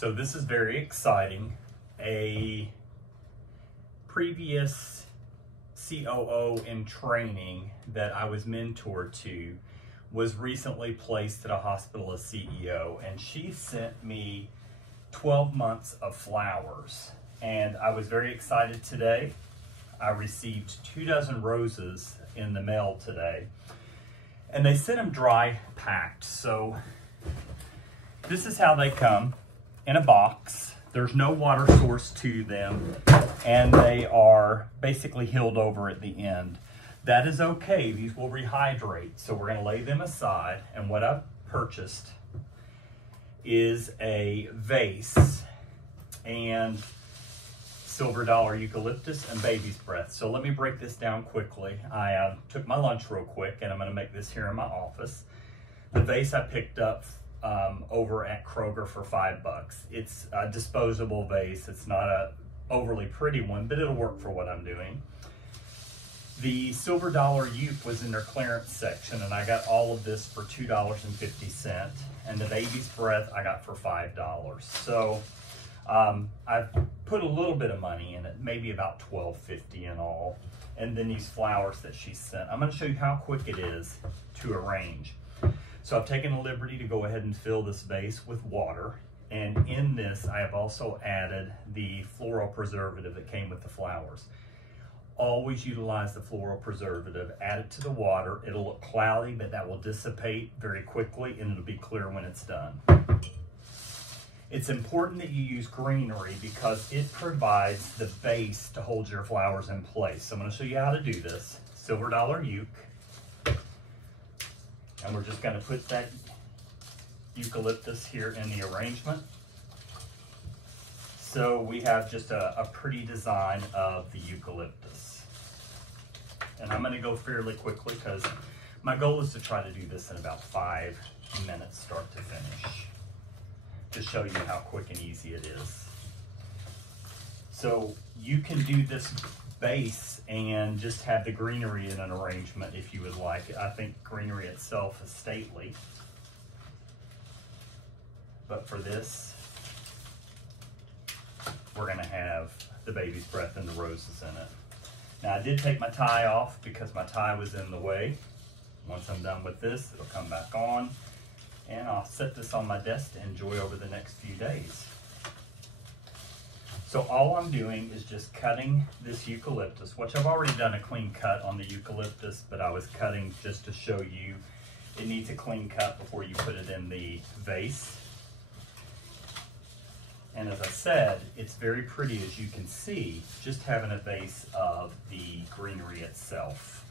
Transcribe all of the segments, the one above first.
So this is very exciting. A previous COO in training that I was mentored to was recently placed at a hospital as CEO, and she sent me 12 months of flowers. And I was very excited today. I received 24 roses in the mail today, and they sent them dry packed. So this is how they come, in a box. There's no water source to them, and they are basically healed over at the end. That is okay, these will rehydrate. So we're gonna lay them aside, and what I've purchased is a vase and silver dollar eucalyptus and baby's breath. So let me break this down quickly. I took my lunch real quick, and I'm gonna make this here in my office. The vase I picked up over at Kroger for $5. It's a disposable vase. It's not a overly pretty one, but it'll work for what I'm doing. The silver dollar euc was in their clearance section, and I got all of this for $2.50. And the baby's breath I got for $5. So I've put a little bit of money in it, maybe about $12.50 in all. And then these flowers that she sent. I'm going to show you how quick it is to arrange. So I've taken the liberty to go ahead and fill this vase with water. And in this, I have also added the floral preservative that came with the flowers. Always utilize the floral preservative, add it to the water. It'll look cloudy, but that will dissipate very quickly, and it'll be clear when it's done. It's important that you use greenery because it provides the base to hold your flowers in place. So I'm going to show you how to do this. Silver dollar euc. And we're just going to put that eucalyptus here in the arrangement. So we have just a pretty design of the eucalyptus. And I'm going to go fairly quickly because my goal is to try to do this in about 5 minutes start to finish, to show you how quick and easy it is. So you can do this base and just have the greenery in an arrangement if you would like. I think greenery itself is stately. But for this, we're gonna have the baby's breath and the roses in it. Now I did take my tie off because my tie was in the way. Once I'm done with this, it'll come back on, and I'll set this on my desk to enjoy over the next few days. So all I'm doing is just cutting this eucalyptus, which I've already done a clean cut on the eucalyptus, but I was cutting just to show you it needs a clean cut before you put it in the vase. And as I said, it's very pretty, as you can see, just having a vase of the greenery itself.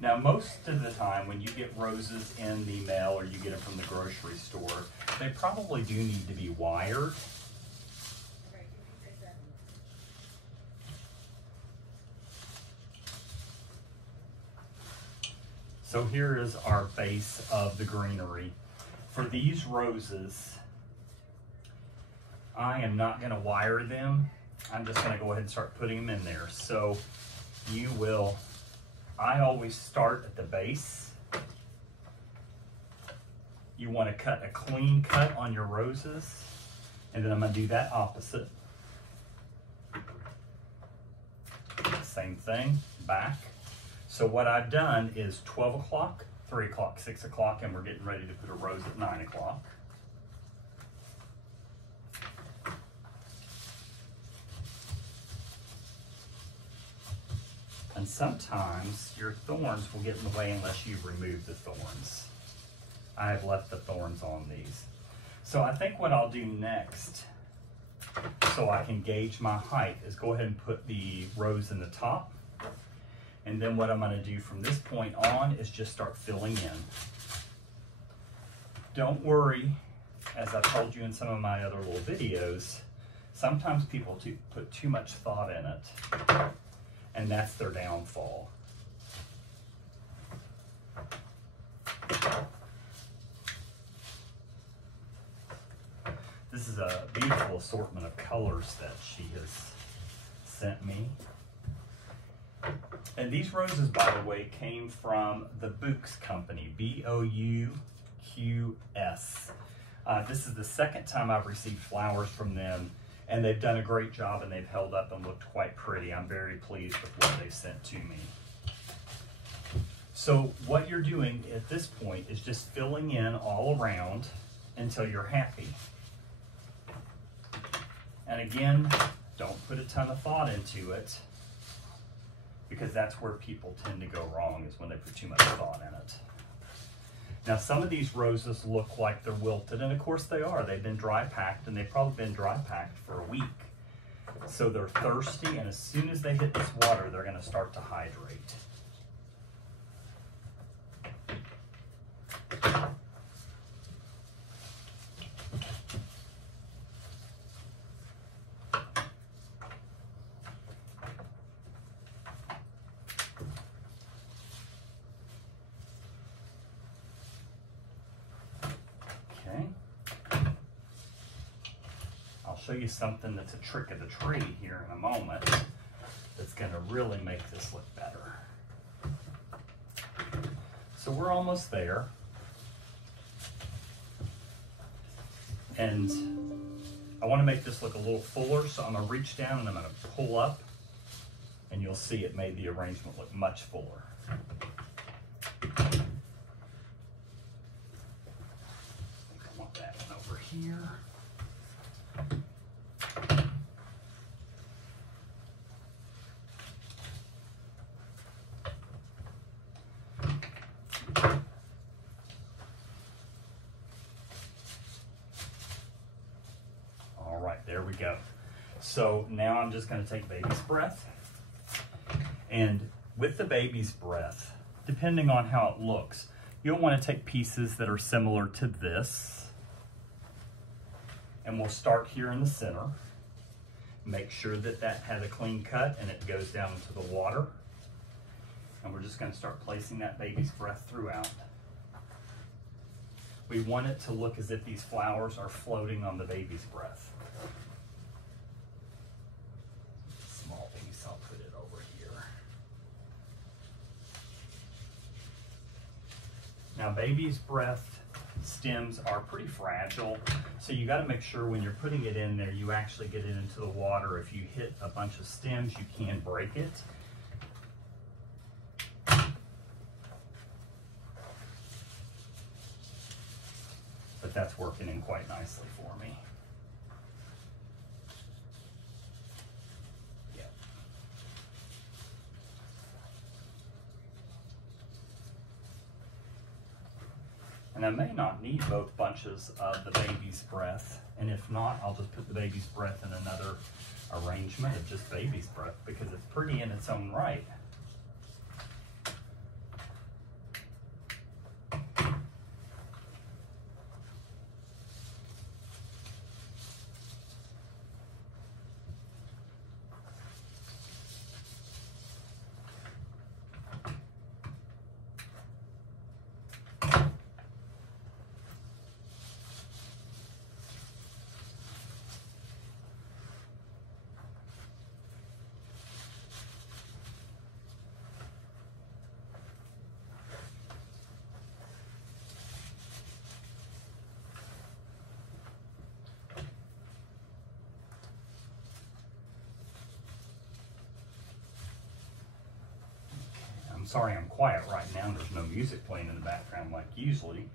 Now, most of the time when you get roses in the mail or you get them from the grocery store, they probably do need to be wired. So here is our base of the greenery. For these roses, I am not going to wire them. I'm just going to go ahead and start putting them in there. So you will, I always start at the base. You want to cut a clean cut on your roses, and then I'm going to do that opposite. Same thing, back. So what I've done is 12 o'clock, 3 o'clock, 6 o'clock, and we're getting ready to put a rose at 9 o'clock. And sometimes your thorns will get in the way unless you remove the thorns. I have left the thorns on these. So I think what I'll do next, so I can gauge my height, is go ahead and put the rose in the top. And then what I'm going to do from this point on is just start filling in. Don't worry, as I told you in some of my other little videos, sometimes people put too much thought in it, and that's their downfall. This is a beautiful assortment of colors that she has sent me. And these roses, by the way, came from the Bouqs company, B-O-U-Q-S. This is the second time I've received flowers from them, and they've done a great job and they've held up and looked quite pretty. I'm very pleased with what they sent to me. So what you're doing at this point is just filling in all around until you're happy. And again, don't put a ton of thought into it, because that's where people tend to go wrong, is when they put too much thought in it. Now, some of these roses look like they're wilted, and of course they are. They've been dry packed, and they've probably been dry packed for a week. So they're thirsty, and as soon as they hit this water, they're gonna start to hydrate. I'll show you something that's a trick of the trade here in a moment that's going to really make this look better. So we're almost there. And I want to make this look a little fuller, so I'm going to reach down and I'm going to pull up, and you'll see it made the arrangement look much fuller. Here. All right, there we go. So now I'm just going to take baby's breath, and with the baby's breath, depending on how it looks, you'll want to take pieces that are similar to this. And we'll start here in the center. Make sure that that has a clean cut and it goes down into the water. And we're just going to start placing that baby's breath throughout. We want it to look as if these flowers are floating on the baby's breath. Small piece, I'll put it over here. Now, baby's breath stems are pretty fragile, so you got to make sure when you're putting it in there, you actually get it into the water. If you hit a bunch of stems, you can break it. But that's working in quite nicely for me. And I may not need both bunches of the baby's breath, and if not, I'll just put the baby's breath in another arrangement of just baby's breath, because it's pretty in its own right. Sorry I'm quiet right now. There's no music playing in the background like usually,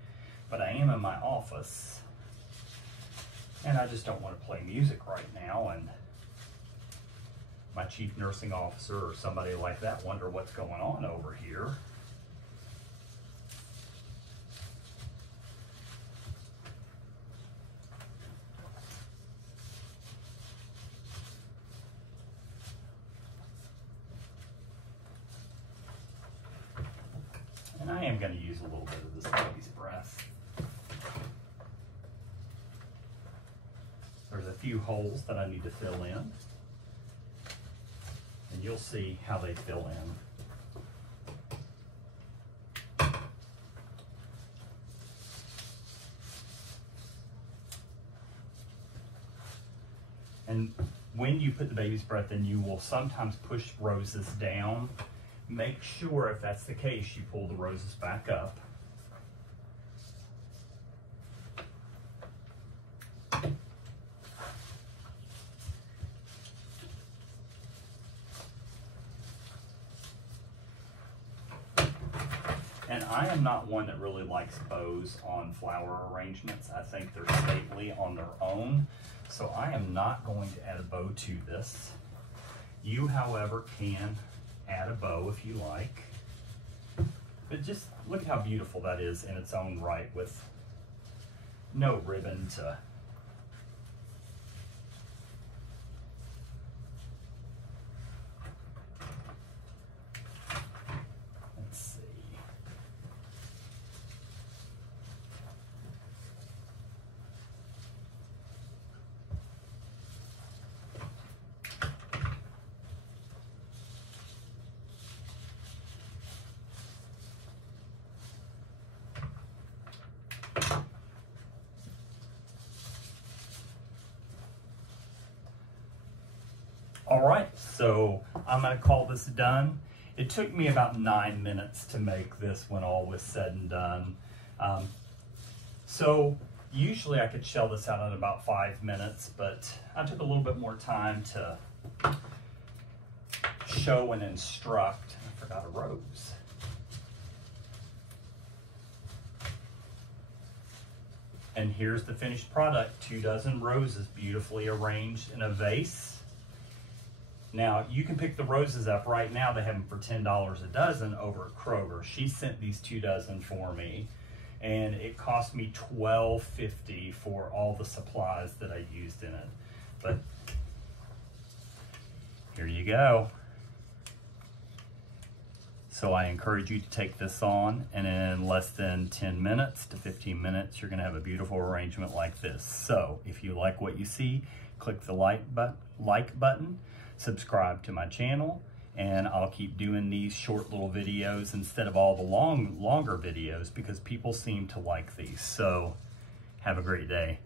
but I am in my office and I just don't want to play music right now, and my chief nursing officer or somebody like that wonder what's going on over here. And I am going to use a little bit of this baby's breath. There's a few holes that I need to fill in, and you'll see how they fill in. And when you put the baby's breath in, you will sometimes push roses down Make sure if that's the case, you pull the roses back up. And I am not one that really likes bows on flower arrangements. I think they're stately on their own. So I am not going to add a bow to this. You, however, can add a bow if you like. But just look at how beautiful that is in its own right with no ribbon to... Let's see. All right, so I'm gonna call this done. It took me about 9 minutes to make this when all was said and done. So usually I could shell this out in about 5 minutes, but I took a little bit more time to show and instruct. I forgot a rose. And here's the finished product, 24 roses beautifully arranged in a vase. Now, you can pick the roses up right now. They have them for $10 a dozen over at Kroger. She sent these 2 dozen for me, and it cost me $12.50 for all the supplies that I used in it. But here you go. So I encourage you to take this on, and in less than 10 minutes to 15 minutes, you're gonna have a beautiful arrangement like this. So if you like what you see, click the like button, subscribe to my channel, and I'll keep doing these short little videos instead of all the longer videos because people seem to like these. So have a great day.